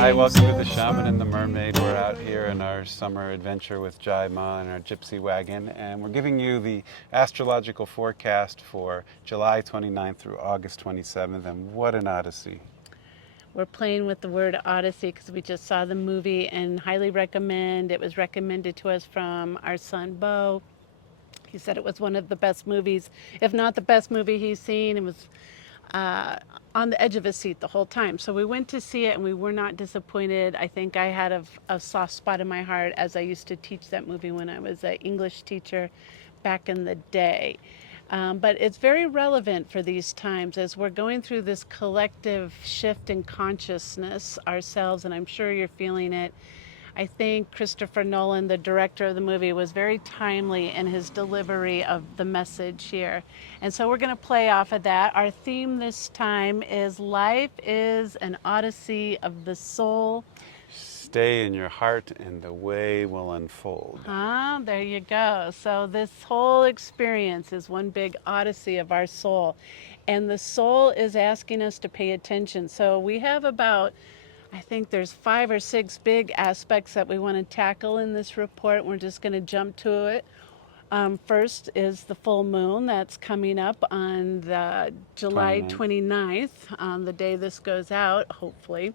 Hi, welcome to the Shaman and the Mermaid. We're out here in our summer adventure with Jai Ma and our gypsy wagon, and we're giving you the astrological forecast for July 29th through August 27th, and what an odyssey. We're playing with the word Odyssey because we just saw the movie and highly recommend. It was recommended to us from our son Bo. He said it was one of the best movies, if not the best movie he's seen. It was uh, on the edge of his seat the whole time. So we went to see it and we were not disappointed. I think I had a soft spot in my heart as I used to teach that movie when I was an English teacher back in the day. But it's very relevant for these times as we're going through this collective shift in consciousness ourselves, and I'm sure you're feeling it. I think Christopher Nolan, the director of the movie, was very timely in his delivery of the message here. And so we're going to play off of that. Our theme this time is Life is an Odyssey of the Soul. Stay in your heart and the way will unfold. Ah, there you go. So this whole experience is one big odyssey of our soul. And the soul is asking us to pay attention. So we have about, I think there's 5 or 6 big aspects that we want to tackle in this report. We're just going to jump to it. First is the full moon that's coming up on the July 29th. 29th, on the day this goes out, hopefully.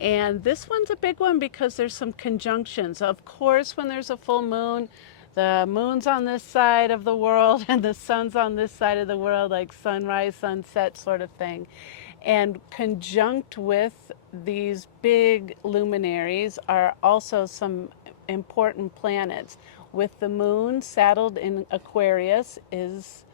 And this one's a big one because there's some conjunctions. Of course, when there's a full moon, the moon's on this side of the world and the sun's on this side of the world, like sunrise, sunset sort of thing. And conjunct with these big luminaries are also some important planets. With the moon saddled in Aquarius is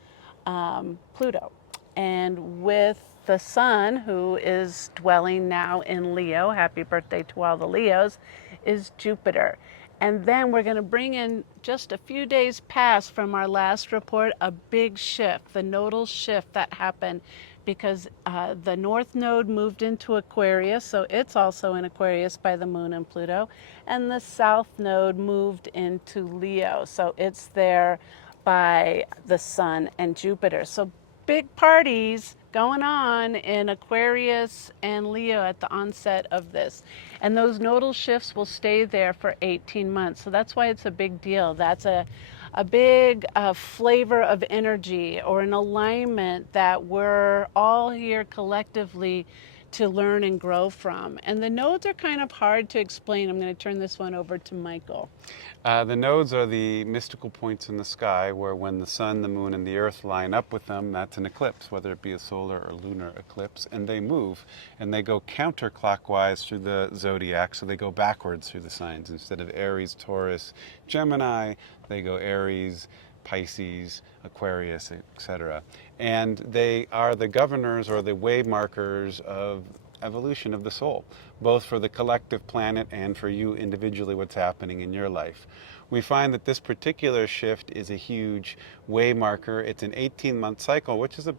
Pluto. And with the sun, who is dwelling now in Leo, happy birthday to all the Leos, is Jupiter. And then we're going to bring in, just a few days past from our last report, a big shift, the nodal shift that happened because the North Node moved into Aquarius, so it's also in Aquarius by the Moon and Pluto, and the South Node moved into Leo, so it's there by the Sun and Jupiter. So big parties going on in Aquarius and Leo at the onset of this. And those nodal shifts will stay there for 18 months. So that's why it's a big deal. That's a big flavor of energy or an alignment that we're all here collectively to learn and grow from. And the nodes are kind of hard to explain. I'm going to turn this one over to Michael. The nodes are the mystical points in the sky where when the sun, the moon, and the earth line up with them, that's an eclipse, whether it be a solar or lunar eclipse, and they move, and they go counterclockwise through the zodiac, so they go backwards through the signs. Instead of Aries, Taurus, Gemini, they go Aries, Pisces, Aquarius, etc. And they are the governors or the way markers of evolution of the soul, both for the collective planet and for you individually, what's happening in your life. We find that this particular shift is a huge way marker. It's an 18-month cycle, which is a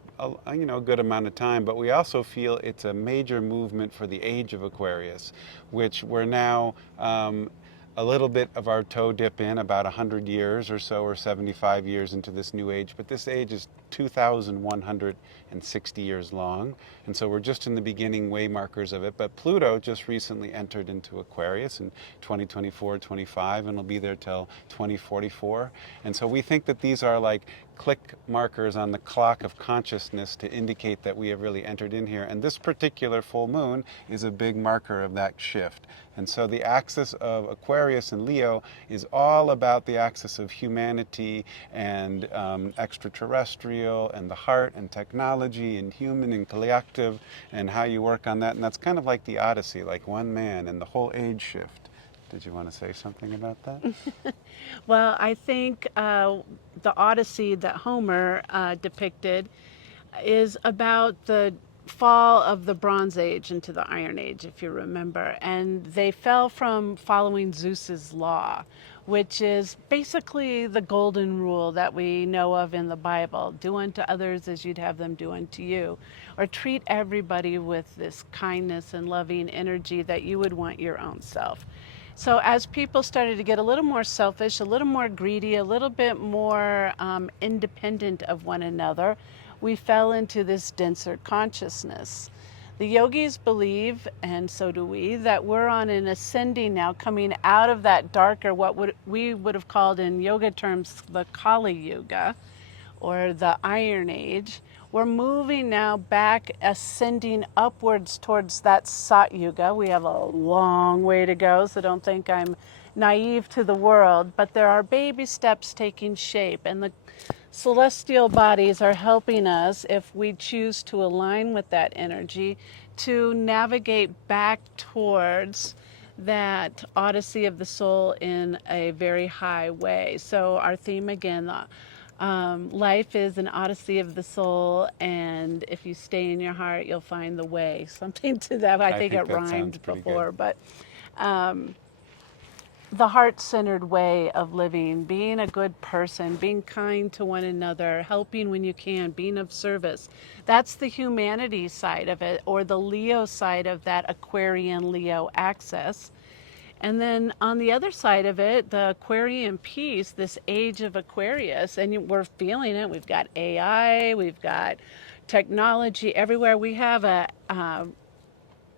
good amount of time, but we also feel it's a major movement for the age of Aquarius, which we're now a little bit of our toe dip in, about 100 years or so, or 75 years into this new age. But this age is 2,160 years long. And so we're just in the beginning way markers of it. But Pluto just recently entered into Aquarius in 2024-25, and will be there till 2044. And so we think that these are like click markers on the clock of consciousness to indicate that we have really entered in here. And this particular full moon is a big marker of that shift. And so the axis of Aquarius and Leo is all about the axis of humanity and extraterrestrial and the heart and technology and human and collective and how you work on that. And that's kind of like the Odyssey, like one man and the whole age shift. Did you want to say something about that? Well, I think the Odyssey that Homer depicted is about the fall of the Bronze Age into the Iron Age, if you remember. And they fell from following Zeus's law, which is basically the golden rule that we know of in the Bible. Do unto others as you'd have them do unto you. Or treat everybody with this kindness and loving energy that you would want your own self. So as people started to get a little more selfish, a little more greedy, a little bit more independent of one another, we fell into this denser consciousness. The yogis believe, and so do we, that we're on an ascending now, coming out of that darker, we would have called in yoga terms the Kali Yuga, or the Iron Age. We're moving now back, ascending upwards towards that Sat Yuga. We have a long way to go, so don't think I'm naive to the world, but there are baby steps taking shape, and the celestial bodies are helping us, if we choose to align with that energy, to navigate back towards that Odyssey of the soul in a very high way. So our theme again, life is an odyssey of the soul, and if you stay in your heart, you'll find the way. Something to that. I I think think it that sounds rhymed pretty good. before, but the heart-centered way of living, being a good person, being kind to one another, helping when you can, being of service. That's the humanity side of it, or the Leo side of that Aquarian Leo axis. And then on the other side of it, the Aquarian piece, this age of Aquarius, and we're feeling it. We've got AI, we've got technology everywhere. We have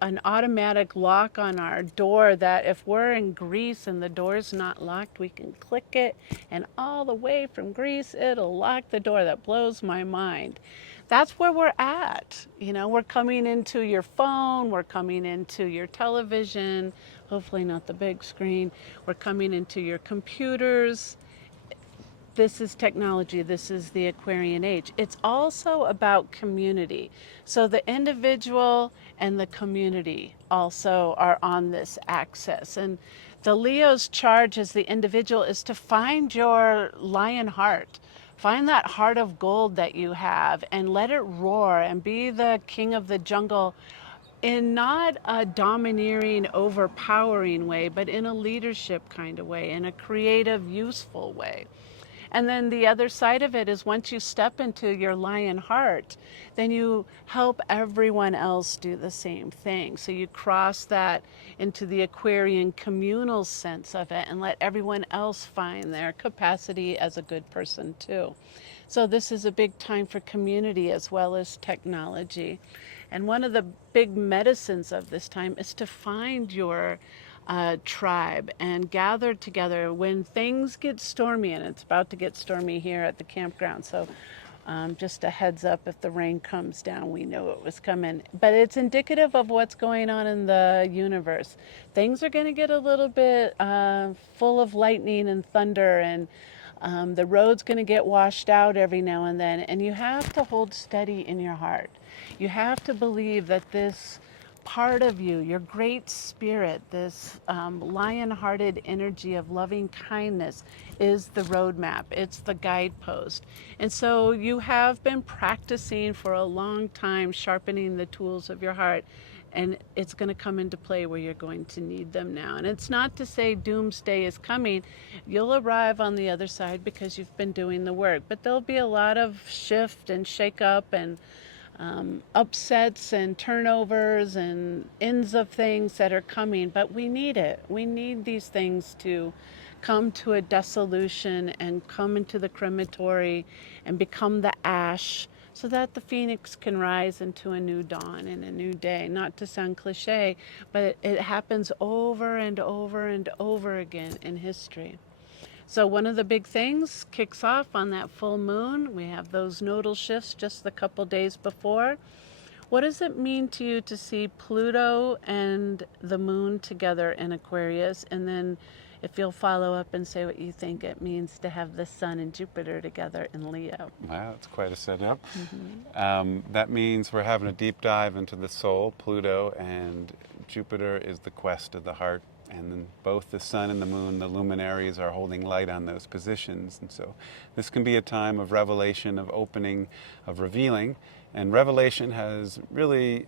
an automatic lock on our door that if we're in Greece and the door's not locked, we can click it, and all the way from Greece, it'll lock the door. That blows my mind. That's where we're at. You know, we're coming into your phone, we're coming into your television, hopefully not the big screen. We're coming into your computers. This is technology, this is the Aquarian age. It's also about community. So the individual and the community also are on this axis. And the Leo's charge as the individual is to find your lion heart. Find that heart of gold that you have and let it roar and be the king of the jungle in not a domineering, overpowering way, but in a leadership kind of way, in a creative, useful way. And then the other side of it is once you step into your lion heart, then you help everyone else do the same thing. So you cross that into the Aquarian communal sense of it and let everyone else find their capacity as a good person too. So this is a big time for community as well as technology. And one of the big medicines of this time is to find your tribe and gather together when things get stormy, and it's about to get stormy here at the campground. So just a heads up, if the rain comes down, we know it was coming. But it's indicative of what's going on in the universe. Things are going to get a little bit full of lightning and thunder, and the road's going to get washed out every now and then. And you have to hold steady in your heart. You have to believe that this part of you, your great spirit, this lion-hearted energy of loving kindness is the roadmap. It's the guidepost. And so you have been practicing for a long time, sharpening the tools of your heart, and it's going to come into play where you're going to need them now. And it's not to say doomsday is coming. You'll arrive on the other side because you've been doing the work, but there'll be a lot of shift and shake up and upsets and turnovers and ends of things that are coming, but we need it. We need these things to come to a dissolution and come into the crematory and become the ash so that the phoenix can rise into a new dawn and a new day. Not to sound cliche, but it happens over and over and over again in history. So one of the big things kicks off on that full moon. We have those nodal shifts just a couple days before. What does it mean to you to see Pluto and the moon together in Aquarius? And then if you'll follow up and say what you think it means to have the sun and Jupiter together in Leo. Wow, that's quite a setup. That means we're having a deep dive into the soul. Pluto and Jupiter is the quest of the heart. And then both the sun and the moon, the luminaries, are holding light on those positions. And so this can be a time of revelation, of opening, of revealing. And revelation has really,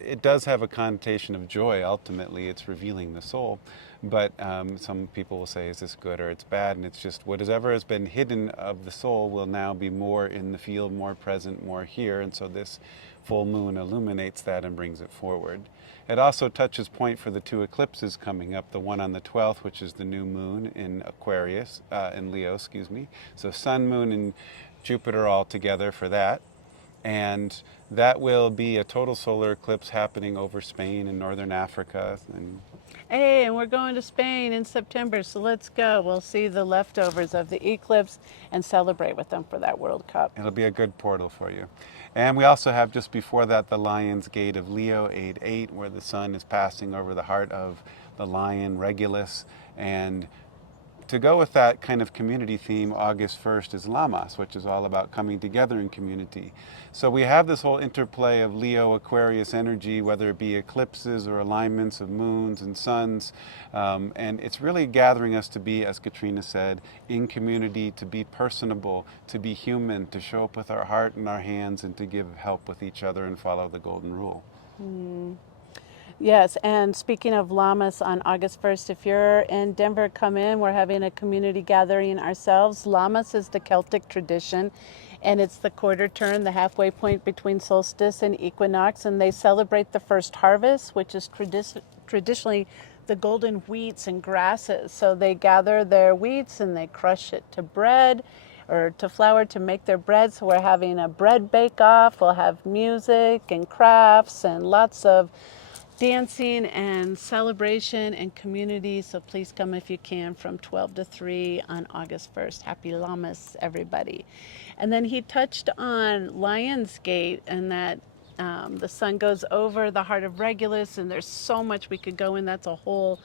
it does have a connotation of joy. Ultimately, it's revealing the soul. But some people will say, is this good or it's bad? And it's just whatever has been hidden of the soul will now be more in the field, more present, more here. And so this full moon illuminates that and brings it forward. It also touches point for the two eclipses coming up, the one on the 12th, which is the new moon in Aquarius, in Leo, excuse me. So sun, moon, and Jupiter all together for that. And that will be a total solar eclipse happening over Spain and northern Africa. And Hey, and we're going to Spain in September, so let's go. We'll see the leftovers of the eclipse and celebrate with them for that World Cup. it'll be a good portal for you. And we also have just before that the Lion's Gate of Leo, 8-8, where the sun is passing over the heart of the lion Regulus. And to go with that kind of community theme, August 1st is Lamas, which is all about coming together in community. So we have this whole interplay of Leo Aquarius energy, whether it be eclipses or alignments of moons and suns. And it's really gathering us to be, as Katrina said, in community, to be personable, to be human, to show up with our heart and our hands, and to give help with each other and follow the golden rule. Yes, and speaking of Llamas, on August 1st, if you're in Denver, come in. We're having a community gathering ourselves. Llamas is the Celtic tradition, and it's the quarter turn, the halfway point between solstice and equinox, and they celebrate the first harvest, which is traditionally the golden wheats and grasses. So they gather their wheats and they crush it to bread or to flour to make their bread. So we're having a bread bake-off. We'll have music and crafts and lots of dancing and celebration and community. So please come if you can from 12 to 3 on August 1st. Happy Lammas, everybody. And then he touched on Lionsgate and that the sun goes over the heart of Regulus, and there's so much we could go in. That's a whole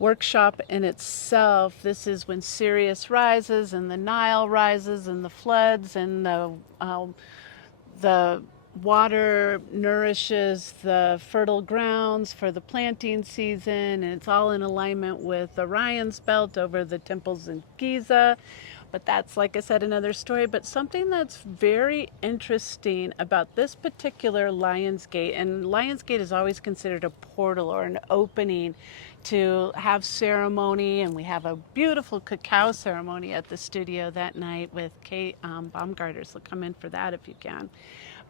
workshop in itself. This is when Sirius rises and the Nile rises and the floods and the water nourishes the fertile grounds for the planting season, and it's all in alignment with Orion's belt over the temples in Giza. But that's, like I said, another story. But something that's very interesting about this particular Lion's Gate, and Lion's Gate is always considered a portal or an opening to have ceremony, and we have a beautiful cacao ceremony at the studio that night with Kate Baumgartner, so come in for that if you can.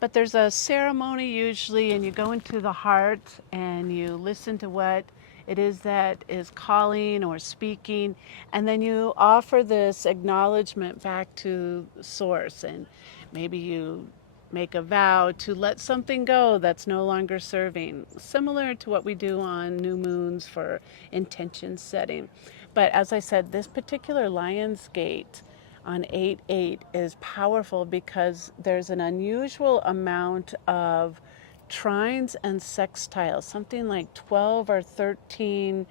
But there's a ceremony usually, and you go into the heart and you listen to what it is that is calling or speaking, and then you offer this acknowledgement back to Source, and maybe you make a vow to let something go that's no longer serving, similar to what we do on new moons for intention setting. But as I said, this particular Lion's Gate on 8-8 is powerful because there's an unusual amount of trines and sextiles, something like 12 or 13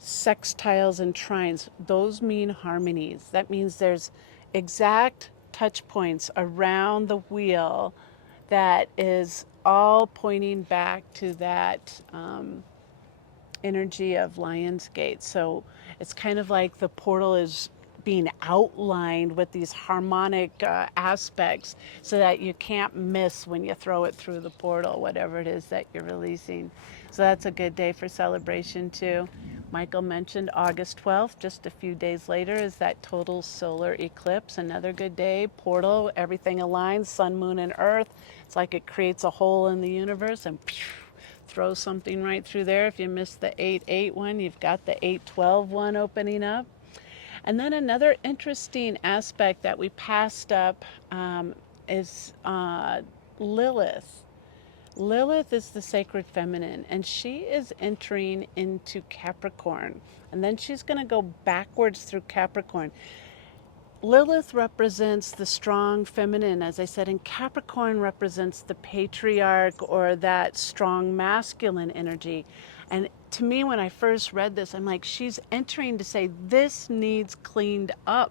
sextiles and trines. Those mean harmonies. That means there's exact touch points around the wheel that is all pointing back to that energy of Lionsgate. So it's kind of like the portal is being outlined with these harmonic aspects so that you can't miss when you throw it through the portal, whatever it is that you're releasing. So that's a good day for celebration too. Michael mentioned August 12th, just a few days later, is that total solar eclipse. Another good day, portal, everything aligns, sun, moon, and earth. It's like it creates a hole in the universe and throw something right through there. If you missed the 8-8 one, you've got the 8-12 one opening up. And then another interesting aspect that we passed up is Lilith. Lilith is the sacred feminine, and she is entering into Capricorn. And then she's going to go backwards through Capricorn. Lilith represents the strong feminine, as I said, and Capricorn represents the patriarch or that strong masculine energy. And to me, when I first read this, I'm like, she's entering to say this needs cleaned up.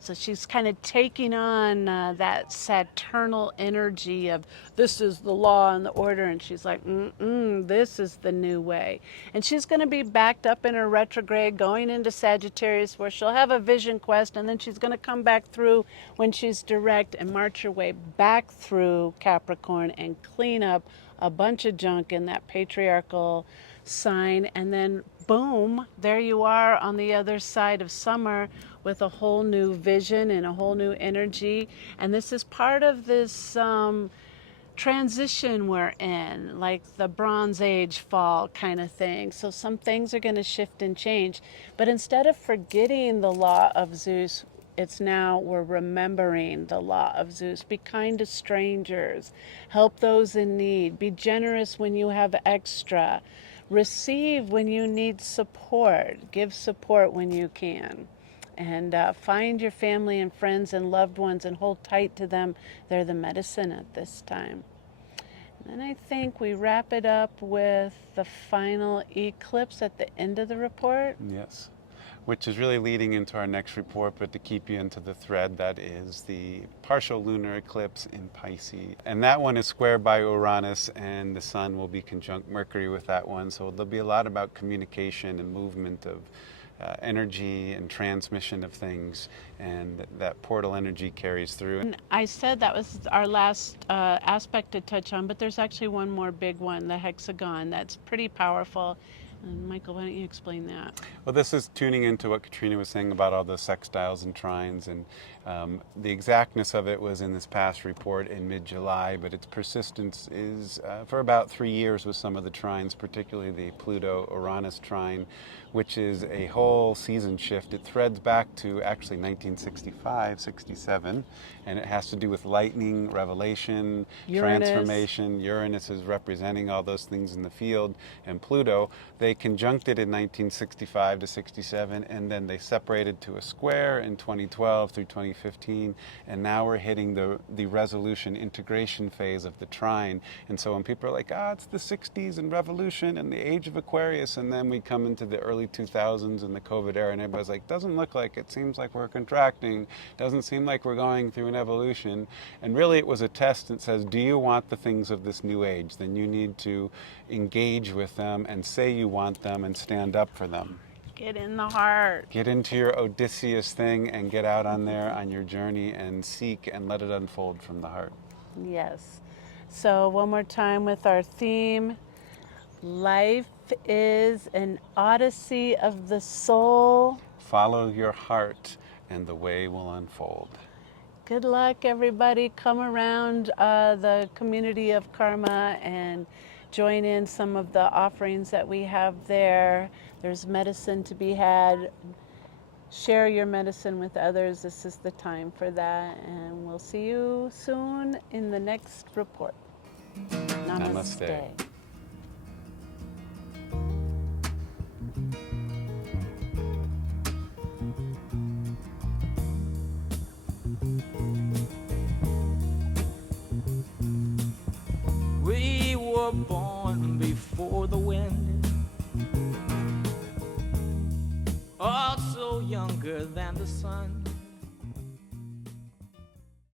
So she's kind of taking on that Saturnal energy of this is the law and the order. And she's like, this is the new way. And she's going to be backed up in her retrograde going into Sagittarius, where she'll have a vision quest. And then she's going to come back through when she's direct and march her way back through Capricorn and clean up a bunch of junk in that patriarchal sign. And then boom, there you are on the other side of summer with a whole new vision and a whole new energy. And this is part of this transition we're in, like the Bronze Age fall kind of thing. So some things are going to shift and change. But instead of forgetting the law of Zeus, It's now we're remembering the law of Zeus. Be kind to strangers. Help those in need. Be generous when you have extra. Receive when you need support. Give support when you can. And find your family and friends and loved ones and hold tight to them. They're the medicine at this time. And I think we wrap it up with the final eclipse at the end of the report. Yes, which is really leading into our next report, but to keep you into the thread, that is the partial lunar eclipse in Pisces. And that one is squared by Uranus, and the sun will be conjunct Mercury with that one. So there'll be a lot about communication and movement of energy and transmission of things, and that portal energy carries through. And I said that was our last aspect to touch on, but there's actually one more big one, the hexagon, that's pretty powerful. And Michael, why don't you explain that? Well, this is tuning into what Katrina was saying about all the sextiles and trines, and the exactness of it was in this past report in mid-July, but its persistence is for about 3 years with some of the trines, particularly the Pluto-Uranus trine, which is a whole season shift. It threads back to actually 1965, 67, and it has to do with lightning, revelation, Uranus. transformation. Uranus is representing all those things in the field, and Pluto, they conjuncted in 1965 to 67, and then they separated to a square in 2012 through 2015, and now we're hitting the resolution integration phase of the trine. And so when people are like, it's the 60s and revolution and the age of Aquarius, and then we come into the early 2000s and the COVID era, and everybody's like, doesn't look like it, seems like we're contracting, doesn't seem like we're going through an evolution. And really it was a test that says, do you want the things of this new age? Then you need to engage with them and say you want them and stand up for them. Get in the heart. Get into your Odysseus thing and get out on there on your journey and seek and let it unfold from the heart. Yes. So one more time with our theme. Life is an odyssey of the soul. Follow your heart and the way will unfold. Good luck, everybody. Come around the community of karma and join in some of the offerings that we have there. There's medicine to be had. Share your medicine with others. This is the time for that. And we'll see you soon in the next report. Namaste. Namaste. We were born before the wind, also younger than the sun.